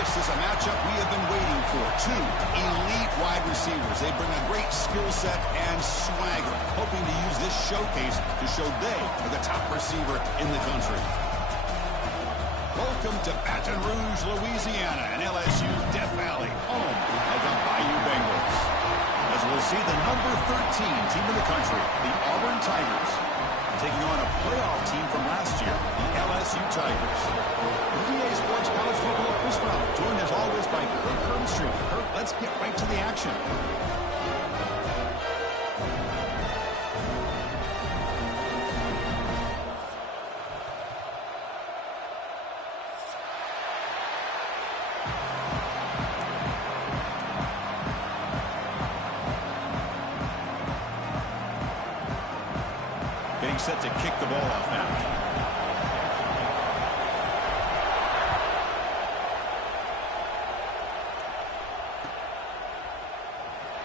This is a matchup we have been waiting for. Two elite wide receivers. They bring a great skill set and swagger, hoping to use this showcase to show they are the top receiver in the country. Welcome to Baton Rouge, Louisiana, and LSU's Death Valley, home of the Bayou Bengals. As we'll see the number 13 team in the country, the Auburn Tigers, taking on a playoff team from last year, the LSU Tigers. EA Sports College Football Chris Fowler, joined as always by Kirk Hermstreet. Kirk, let's get right to the action. Getting set to kick the ball off now.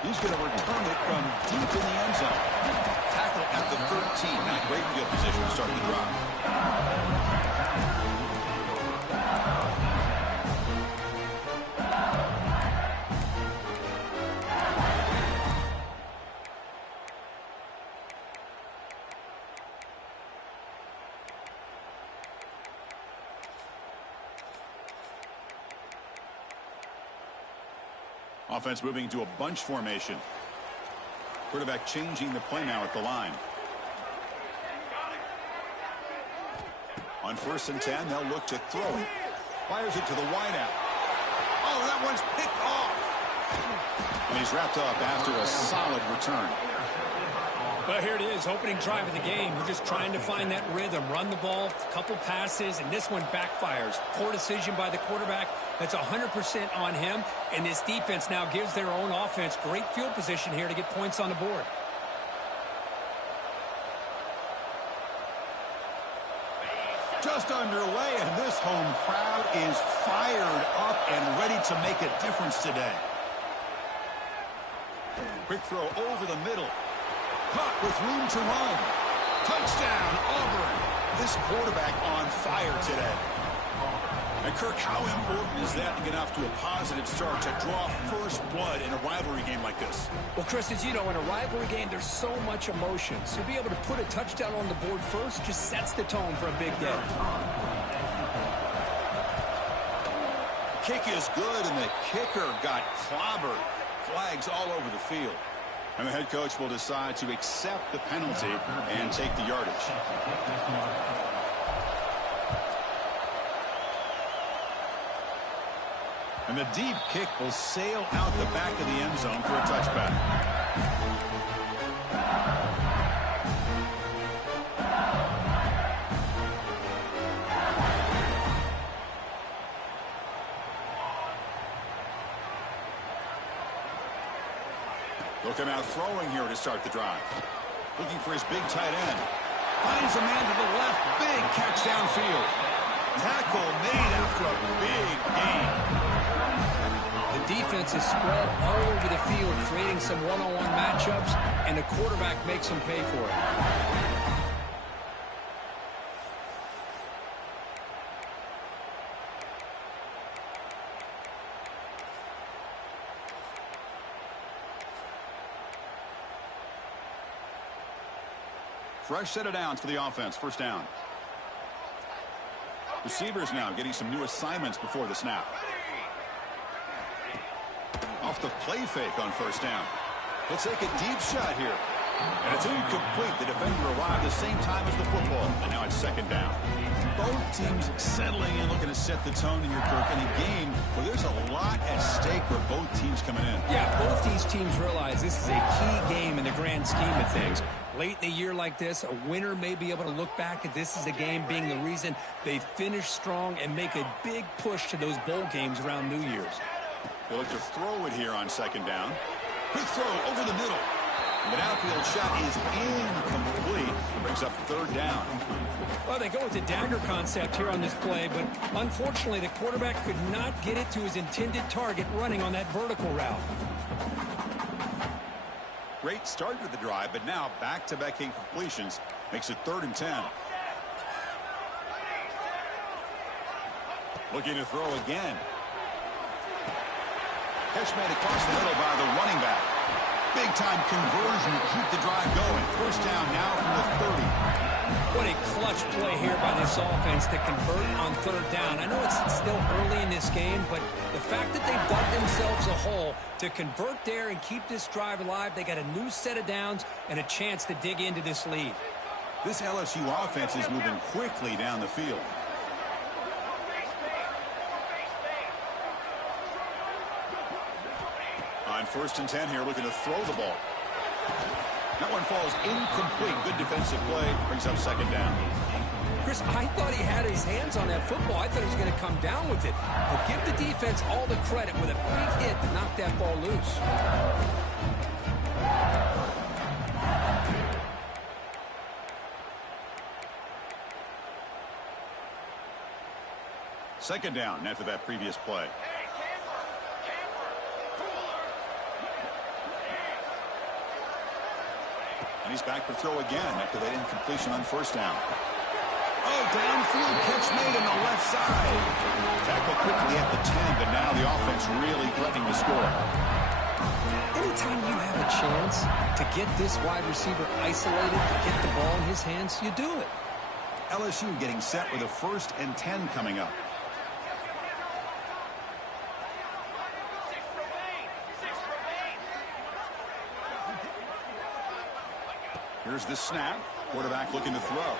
He's going to return it from deep in the end zone. Tackle at the 13. Not great field position to start the drive. Offense moving to a bunch formation. Quarterback changing the play now at the line. On 1st and 10, they'll look to throw it. Fires it to the wideout. Oh, that one's picked off. And he's wrapped up after a solid return. Well, here it is, opening drive of the game. We're just trying to find that rhythm, run the ball, a couple passes, and this one backfires. Poor decision by the quarterback. That's 100% on him, and this defense now gives their own offense great field position here to get points on the board. Just underway, and this home crowd is fired up and ready to make a difference today. Quick throw over the middle. Caught with room to run. Touchdown, Auburn. This quarterback on fire today. And Kirk, how important is that to get off to a positive start, to draw first blood in a rivalry game like this? Well, Chris, as you know, in a rivalry game, there's so much emotion. So to be able to put a touchdown on the board first just sets the tone for a big day. Kick is good, and the kicker got clobbered. Flags all over the field. And the head coach will decide to accept the penalty and take the yardage. And the deep kick will sail out the back of the end zone for a touchback. Looking out throwing here to start the drive. Looking for his big tight end. Finds a man to the left. Big catch downfield. Tackle made after a big gain. The defense is spread all over the field, creating some one-on-one matchups, and the quarterback makes them pay for it. Fresh set of downs for the offense. First down. Receivers now getting some new assignments before the snap. Off the play fake on first down. He'll take a deep shot here. And it's incomplete. The defender arrived the same time as the football. And now it's second down. Both teams settling in, looking to set the tone in your Kirk in a game where there's a lot at stake for both teams coming in. Yeah, both these teams realize this is a key game in the grand scheme of things. Late in a year like this, a winner may be able to look back at this as a game being the reason they finish strong and make a big push to those bowl games around New Year's. They'll look to throw it here on second down. Quick throw over the middle. And the downfield shot is incomplete. Brings up third down. Well, they go with the dagger concept here on this play, but unfortunately the quarterback could not get it to his intended target running on that vertical route. Great start to the drive, but now back-to-back incompletions makes it 3rd and 10. Looking to throw again. Catch made across the middle by the running back. Big-time conversion to keep the drive going. First down now from the 30. What a clutch play here by this offense to convert on third down. I know it's still early in this game, but the fact that they've dug themselves a hole to convert there and keep this drive alive, they got a new set of downs and a chance to dig into this lead. This LSU offense is moving quickly down the field. On 1st and 10 here, looking to throw the ball. That one falls incomplete. Good defensive play. Brings up 2nd down. Chris, I thought he had his hands on that football. I thought he was going to come down with it. But give the defense all the credit with a big hit to knock that ball loose. Second down after that previous play. And he's back to throw again after that incompletion on 1st down. Oh, downfield catch made on the left side. Tackle quickly at the 10, but now the offense really threatening to score. Anytime you have a chance to get this wide receiver isolated, to get the ball in his hands, you do it. LSU getting set with a 1st and 10 coming up. Here's the snap. Quarterback looking to throw.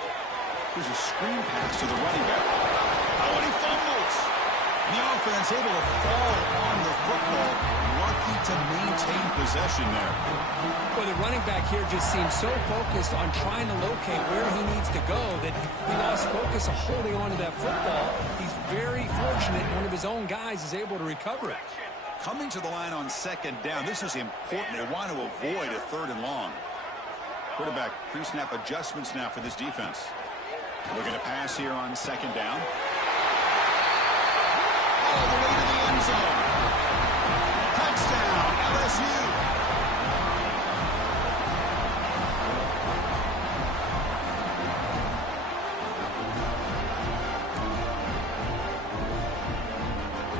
Here's a screen pass to the running back. Oh, and he fumbles. The offense able to fall on the football. Lucky to maintain possession there. Well, the running back here just seems so focused on trying to locate where he needs to go that he lost focus of holding on to that football. He's very fortunate one of his own guys is able to recover it. Coming to the line on 2nd down. This is important. They want to avoid a 3rd and long. Quarterback pre-snap adjustments now for this defense. Looking to pass here on 2nd down. All the way to the end zone. Touchdown, LSU.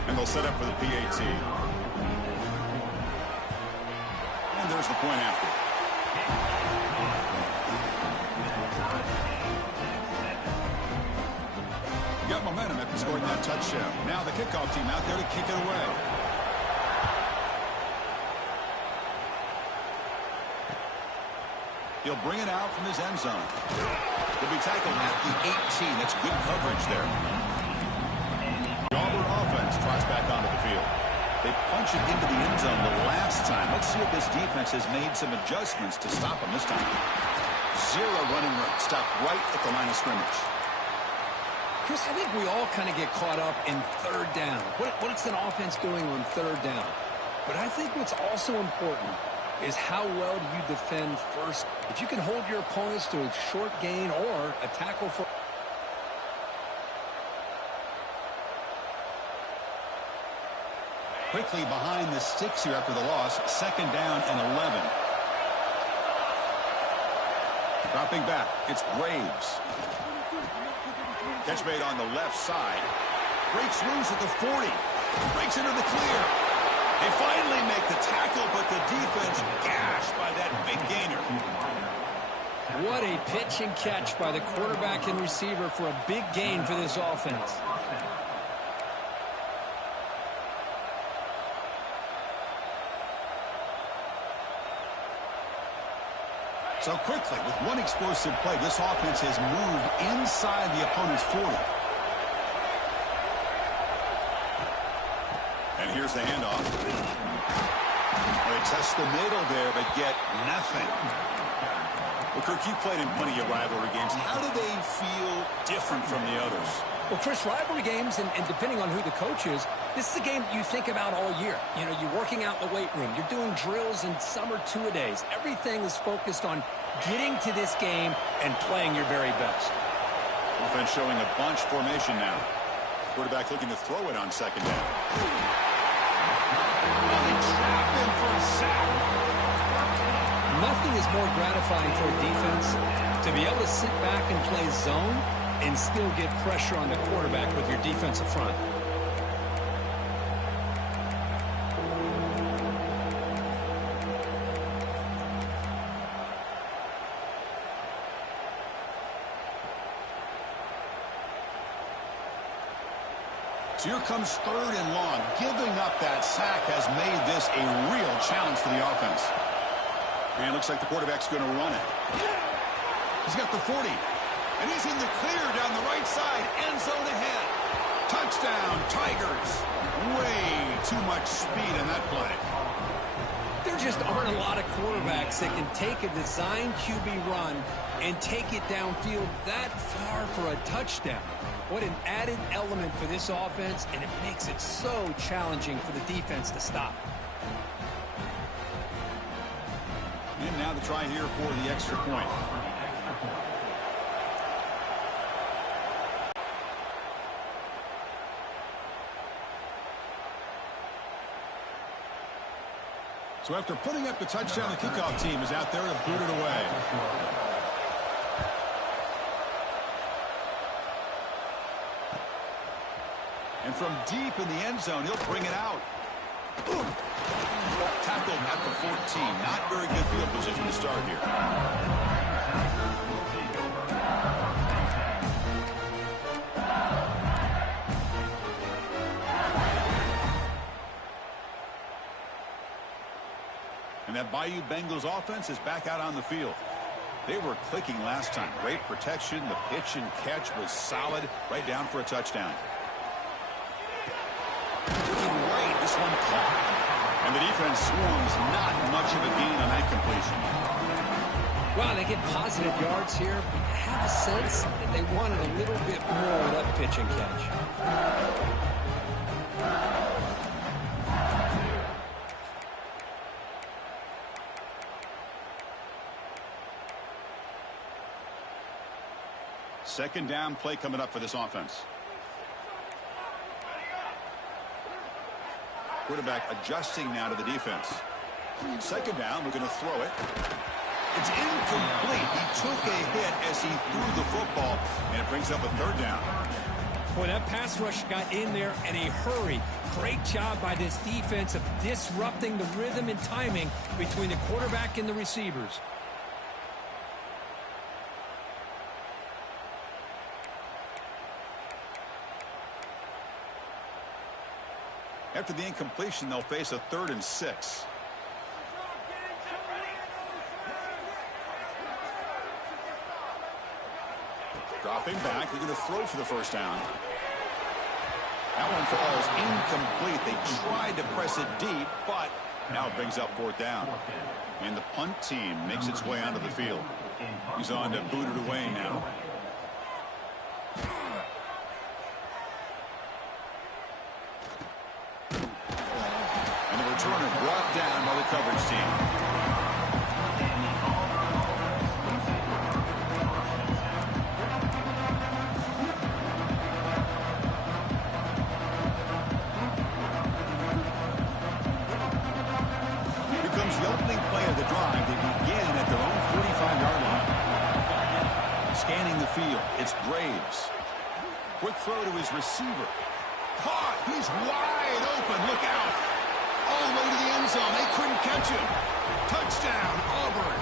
And they'll set up for the PAT. And there's the point after. Got momentum after scoring that touchdown. Now the kickoff team out there to kick it away. He'll bring it out from his end zone. He'll be tackled at the 18. That's good coverage there. The Auburn offense tries back onto the field. They punch it into the end zone the last time. Let's see if this defense has made some adjustments to stop them this time. 0 running room. Stop right at the line of scrimmage. Chris, I think we all kind of get caught up in 3rd down. What's an offense doing on 3rd down? But I think what's also important is how well do you defend first. If you can hold your opponents to a short gain or a tackle for... Quickly behind the sticks here after the loss. 2nd down and 11. Dropping back. It's Braves. Catch made on the left side. Breaks loose at the 40. Breaks into the clear. They finally make the tackle, but the defense gashed by that big gainer. What a pitch and catch by the quarterback and receiver for a big gain for this offense. So quickly, with one explosive play, this offense has moved inside the opponent's 40. And here's the handoff. They test the middle there, but get nothing. Well, Kirk, you played in plenty of rivalry games. How do they feel different from the others? Well, Chris, rivalry games, and depending on who the coach is, this is a game you think about all year. You know, you're working out in the weight room. You're doing drills in summer two-a-days. Everything is focused on getting to this game and playing your very best. Offense showing a bunch formation now. Quarterback looking to throw it on 2nd down. Oh, they trap him for a sack. Nothing is more gratifying for a defense to be able to sit back and play zone and still get pressure on the quarterback with your defensive front. So here comes 3rd and long. Giving up that sack has made this a real challenge for the offense. And it looks like the quarterback's going to run it. He's got the 40. And he's in the clear down the right side. End zone ahead. Touchdown, Tigers. Way too much speed in that play. There just aren't a lot of quarterbacks that can take a design QB run and take it downfield that far for a touchdown. What an added element for this offense, and it makes it so challenging for the defense to stop. And now the try here for the extra point. So after putting up the touchdown, the kickoff team is out there to boot it away. And from deep in the end zone, he'll bring it out. Ooh. Tackled at the 14. Not very good field position to start here. And that Bayou Bengals offense is back out on the field. They were clicking last time. Great protection. The pitch and catch was solid. Right down for a touchdown. Looking great. This one caught. And the defense swarms. Not much of a gain on that completion. Well, they get positive yards here, but you have a sense that they wanted a little bit more with that pitch and catch. Second down play coming up for this offense. Quarterback adjusting now to the defense. Second down, we're going to throw it. It's incomplete. He took a hit as he threw the football, and it brings up a 3rd down. Boy, that pass rush got in there in a hurry. Great job by this defense of disrupting the rhythm and timing between the quarterback and the receivers. After the incompletion, they'll face a 3rd and 6. Dropping back, they're going to throw for the first down. That one falls incomplete. They tried to press it deep, but now it brings up 4th down. And the punt team makes its way onto the field. He's on to boot it away now. And the returner brought down by the coverage team. The opening play of the drive, they begin at their own 45-yard line. Scanning the field, it's Graves. Quick throw to his receiver. Caught, he's wide open, look out. All the way to the end zone, they couldn't catch him. Touchdown, Auburn.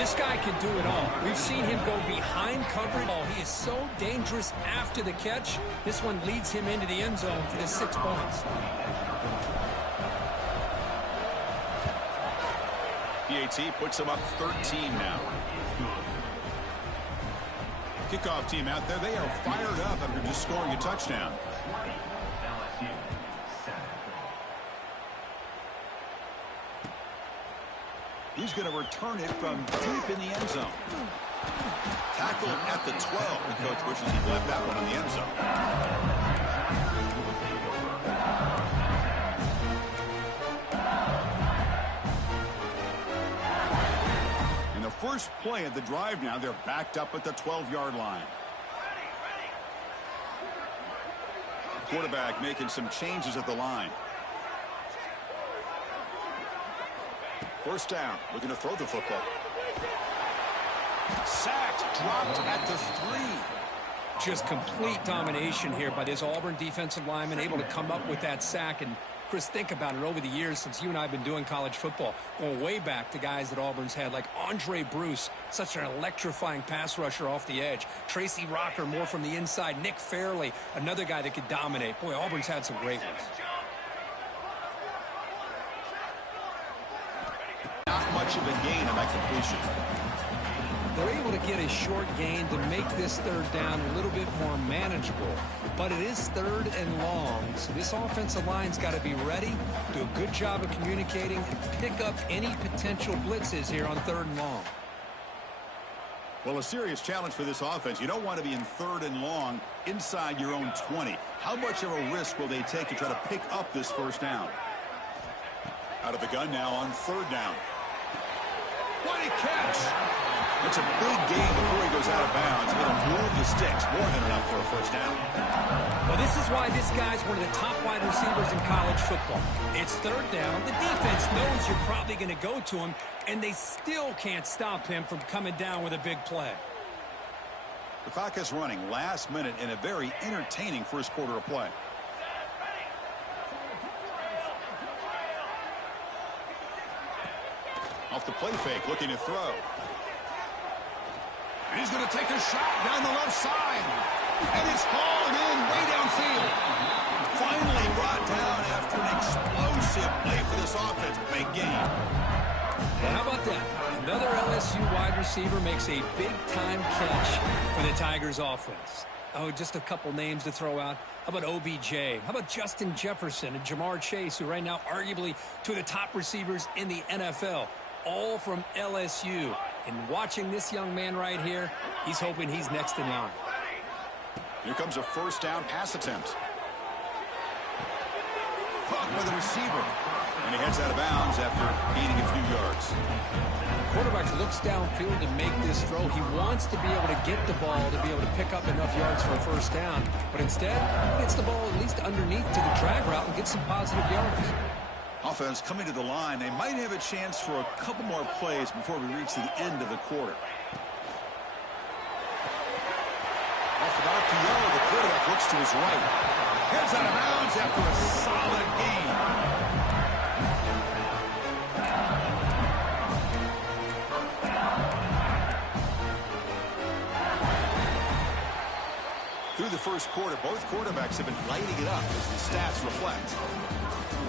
This guy can do it all. We've seen him go behind coverage. He is so dangerous after the catch. This one leads him into the end zone for the 6 points. PAT puts them up 13 now. Kickoff team out there, they are fired up after just scoring a touchdown. He's going to return it from deep in the end zone. Tackled at the 12. The coach wishes he'd left that one in the end zone. First play of the drive now, they're backed up at the 12-yard line. Quarterback making some changes at the line. First down, looking to throw the football. Sacked, dropped at the 3. Just complete domination here by this Auburn defensive lineman, able to come up with that sack and Chris, think about it. Over the years since you and I have been doing college football, going way back to guys that Auburn's had like Andre Bruce, such an electrifying pass rusher off the edge. Tracy Rocker, more from the inside. Nick Fairley, another guy that could dominate. Boy, Auburn's had some great ones. Not much of a gain on that completion. They're able to get a short gain to make this third down a little bit more manageable. But it is third and long, so this offensive line's got to be ready, do a good job of communicating, and pick up any potential blitzes here on third and long. Well, a serious challenge for this offense. You don't want to be in third and long inside your own 20. How much of a risk will they take to try to pick up this first down? Out of the gun now on third down. What a catch! It's a big gain before he goes out of bounds. It'll move the sticks, more than enough for a first down. Well, this is why this guy's one of the top wide receivers in college football. It's third down. The defense knows you're probably going to go to him, and they still can't stop him from coming down with a big play. The clock is running last minute in a very entertaining first quarter of play. Off the play fake, looking to throw. And he's going to take a shot down the left side. And it's hauled in way downfield. Finally brought down after an explosive play for this offense. Big game. Well, how about that? Another LSU wide receiver makes a big-time catch for the Tigers offense. Oh, just a couple names to throw out. How about OBJ? How about Justin Jefferson and Jamar Chase, who right now arguably two of the top receivers in the NFL, all from LSU. And watching this young man right here, he's hoping he's next in line. Here comes a first down pass attempt. Caught by the receiver. And he heads out of bounds after gaining a few yards. Quarterback looks downfield to make this throw. He wants to be able to get the ball to be able to pick up enough yards for a first down. But instead, he gets the ball at least underneath to the drag route and gets some positive yards. Offense coming to the line. They might have a chance for a couple more plays before we reach the end of the quarter. Off the RPO, the quarterback looks to his right. Heads out of bounds after a solid gain. Through the first quarter, both quarterbacks have been lighting it up as the stats reflect.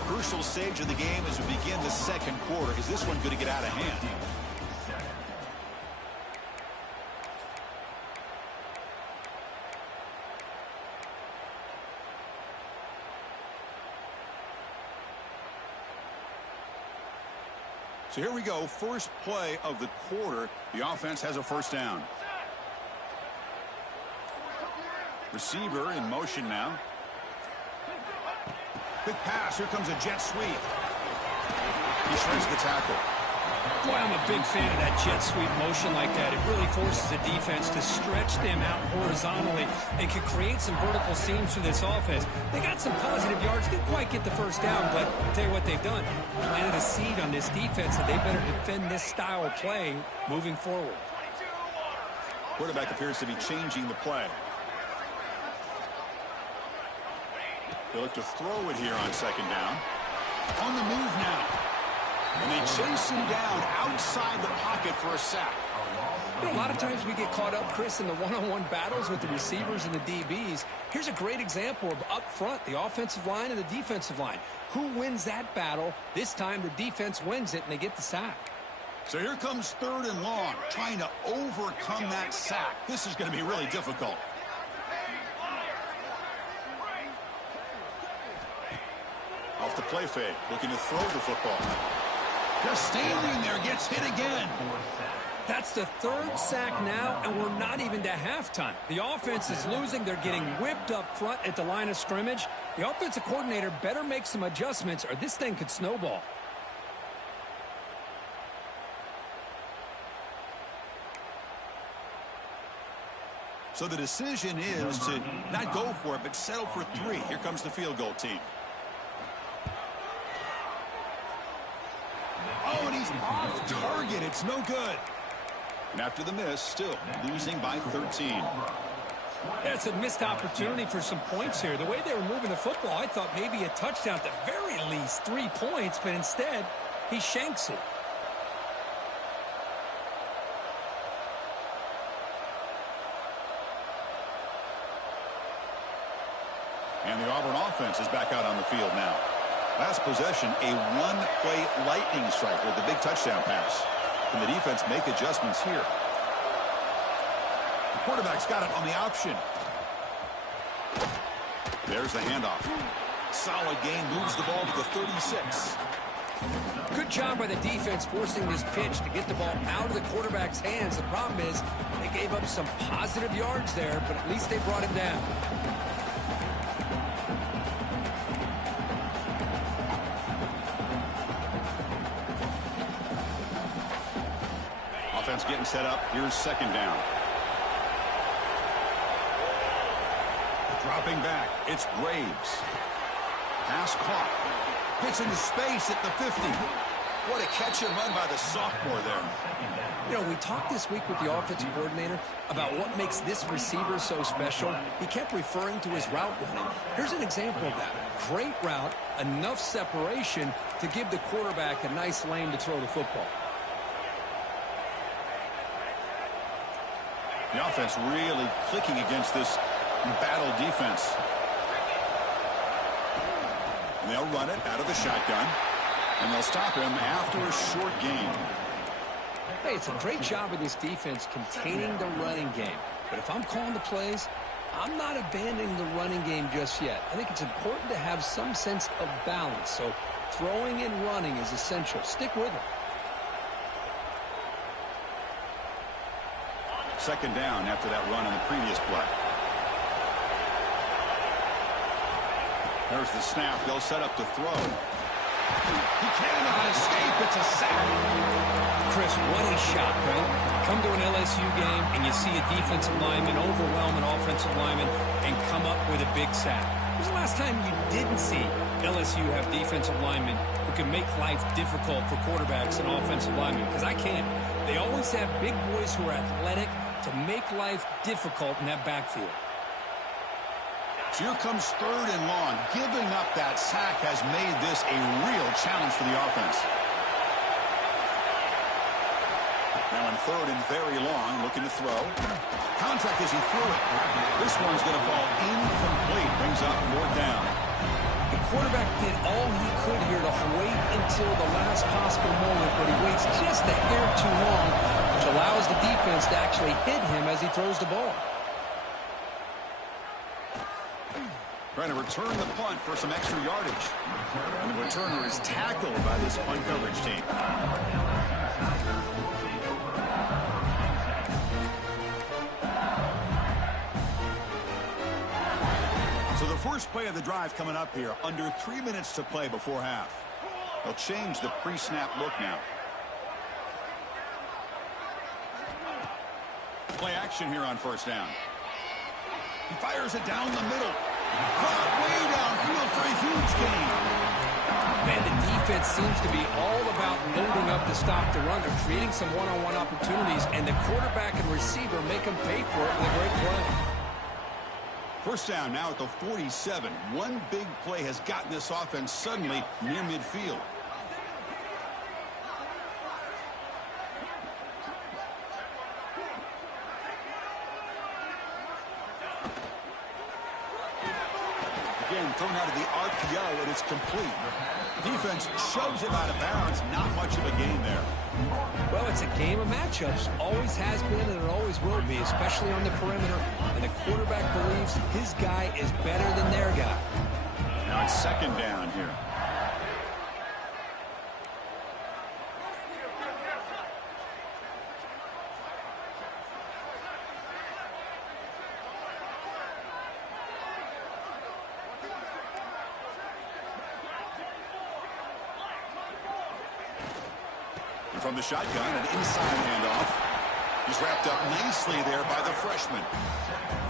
Crucial stage of the game as we begin the second quarter. Is this one going to get out of hand? So here we go. First play of the quarter. The offense has a first down. Receiver in motion now. Quick pass. Here comes a jet sweep. He shreds the tackle. Boy, I'm a big fan of that jet sweep motion like that. It really forces the defense to stretch them out horizontally and can create some vertical seams for this offense. They got some positive yards. Didn't quite get the first down, but I'll tell you what they've done. Planted a seed on this defense, and they better defend this style of play moving forward. Quarterback appears to be changing the play. They look to throw it here on second down. On the move now. And they chase him down outside the pocket for a sack. You know, a lot of times we get caught up, Chris, in the one-on-one battles with the receivers and the DBs. Here's a great example of up front, the offensive line and the defensive line. Who wins that battle? This time the defense wins it, and they get the sack. So here comes third and long, trying to overcome that sack. This is going to be really difficult. Off the play fake, looking to throw the football. Just standing there, gets hit again. That's the third sack now, and we're not even to halftime. The offense is losing. They're getting whipped up front at the line of scrimmage. The offensive coordinator better make some adjustments, or this thing could snowball. So the decision is to not go for it, but settle for 3. Here comes the field goal team. Oh, and he's off target. It's no good. And after the miss, still losing by 13. That's a missed opportunity for some points here. The way they were moving the football, I thought maybe a touchdown, at the very least 3 points, but instead he shanks it. And the Auburn offense is back out on the field now. Last possession, a one-play lightning strike with the big touchdown pass. Can the defense make adjustments here? The quarterback's got it on the option. There's the handoff. Solid gain, moves the ball to the 36. Good job by the defense forcing this pitch to get the ball out of the quarterback's hands. The problem is they gave up some positive yards there, but at least they brought him down. Offense getting set up. Here's second down. Dropping back. It's Braves. Pass caught. Hits into space at the 50. What a catch and run by the sophomore there. You know, we talked this week with the offensive coordinator about what makes this receiver so special. He kept referring to his route running. Here's an example of that. Great route, enough separation to give the quarterback a nice lane to throw the football. The offense really clicking against this battle defense. And they'll run it out of the shotgun. And they'll stop him after a short gain. Hey, it's a great job of this defense containing the running game. But if I'm calling the plays, I'm not abandoning the running game just yet. I think it's important to have some sense of balance. So throwing and running is essential. Stick with it. Second down after that run on the previous play. There's the snap. They'll set up to throw. He cannot escape. It's a sack. Chris, what a shot, right? Come to an LSU game and you see a defensive lineman overwhelm an offensive lineman and come up with a big sack. When was the last time you didn't see LSU have defensive linemen who can make life difficult for quarterbacks and offensive linemen? Because I can't. They always have big boys who are athletic to make life difficult in that backfield. So here comes third and long. Giving up that sack has made this a real challenge for the offense. Now in third and very long, looking to throw. Contact as he threw it. This one's going to fall incomplete. Brings up fourth down. The quarterback did all he could here to wait until the last possible moment, but he waits just a hair too long, which allows the defense to actually hit him as he throws the ball. Trying to return the punt for some extra yardage. And the returner is tackled by this punt coverage team. So the first play of the drive coming up here. Under 3 minutes to play before half. They'll change the pre-snap look now. Play action here on first down. He fires it down the middle. Caught way downfield for a huge gain. Man, the defense seems to be all about loading up to stop the run. They're creating some one-on-one opportunities, and the quarterback and receiver make them pay for it with a great play. First down now at the 47. One big play has gotten this offense suddenly near midfield. Again, thrown out of the RPO, and it's complete. Defense shoves him out of bounds. Not much of a gain there. Well, it's a game of matchups. Always has been, and it always will be, especially on the perimeter. And the quarterback believes his guy is better than their guy. Now it's second down here. From the shotgun, an inside handoff. He's wrapped up nicely there by the freshman.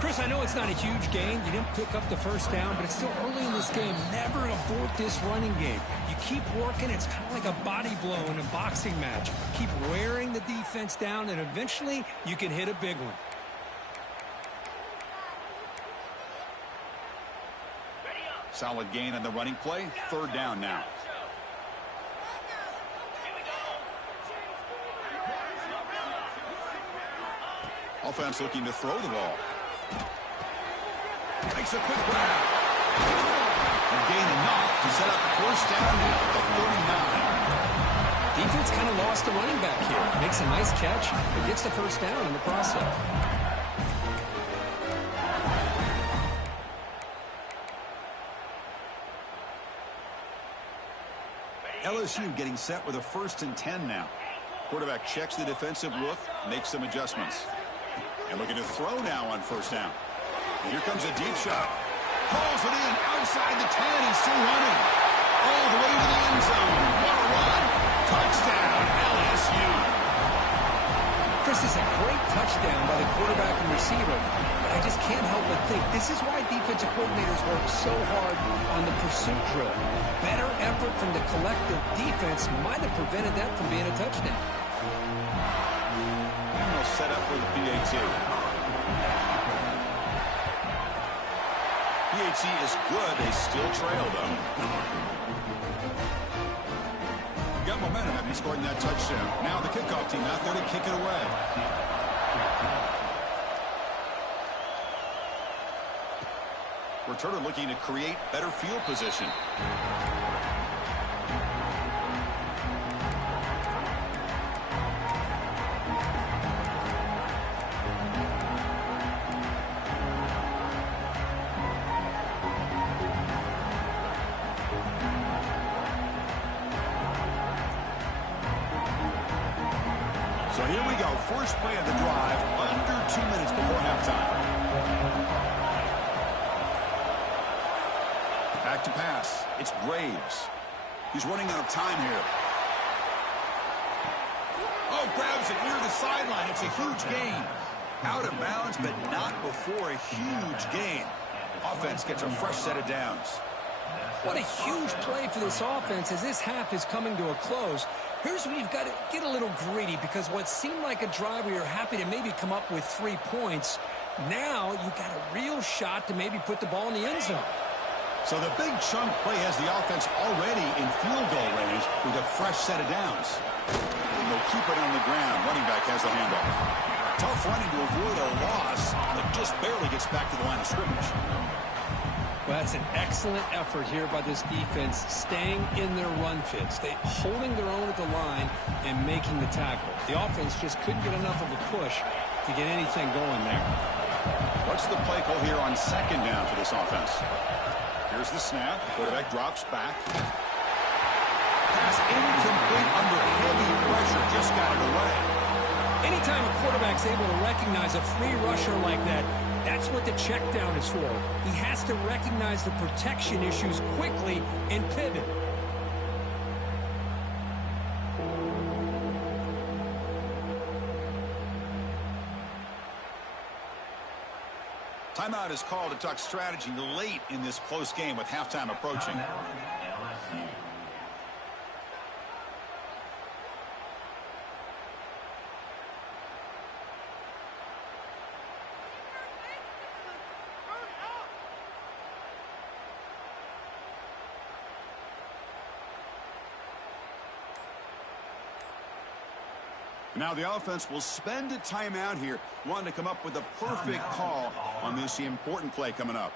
Chris, I know it's not a huge gain. You didn't pick up the first down, but it's still early in this game. Never abort this running game. You keep working. It's kind of like a body blow in a boxing match. Keep wearing the defense down, and eventually you can hit a big one. Solid gain on the running play. Third down now. Offense looking to throw the ball. Makes a quick grab. And gain enough to set up the first down now at the 39. Defense kind of lost the running back here. Makes a nice catch, but gets the first down in the process. LSU getting set with a 1st and 10 now. Quarterback checks the defensive look, makes some adjustments. And looking to throw now on 1st down. And here comes a deep shot. Pulls it in outside the 10. He's still running. All the way to the end zone. What a run. Touchdown, LSU. Chris, is a great touchdown by the quarterback and receiver, but I just can't help but think this is why defensive coordinators work so hard on the pursuit drill. Better effort from the collective defense might have prevented that from being a touchdown. And they'll set up for the PAT. PAT is good. They still trail, though. Got momentum after scoring that touchdown. Now the kickoff team out there to kick it away. Returner looking to create better field position. So here we go. First play of the drive, under 2 minutes before halftime. Back to pass. It's Graves. He's running out of time here. Oh, grabs it near the sideline. It's a huge gain. Out of bounds, but not before a huge gain. Offense gets a fresh set of downs. What a huge play for this offense as this half is coming to a close. Here's where you've got to get a little greedy, because what seemed like a drive where you're happy to maybe come up with 3 points, now you've got a real shot to maybe put the ball in the end zone. So the big chunk play has the offense already in field goal range with a fresh set of downs. And they'll keep it on the ground. Running back has the handoff. Tough running to avoid a loss, but just barely gets back to the line of scrimmage. Well, that's an excellent effort here by this defense, staying in their run fits. They holding their own at the line and making the tackle. The offense just couldn't get enough of a push to get anything going there. What's the play call here on 2nd down for this offense? Here's the snap. Quarterback drops back. Pass incomplete under heavy pressure. Just got it away. Anytime a quarterback's able to recognize a free rusher like that, that's what the check down is for. He has to recognize the protection issues quickly and pivot. Timeout is called to talk strategy late in this close game with halftime approaching. Now the offense will spend a timeout here, wanting to come up with a perfect call on this important play coming up.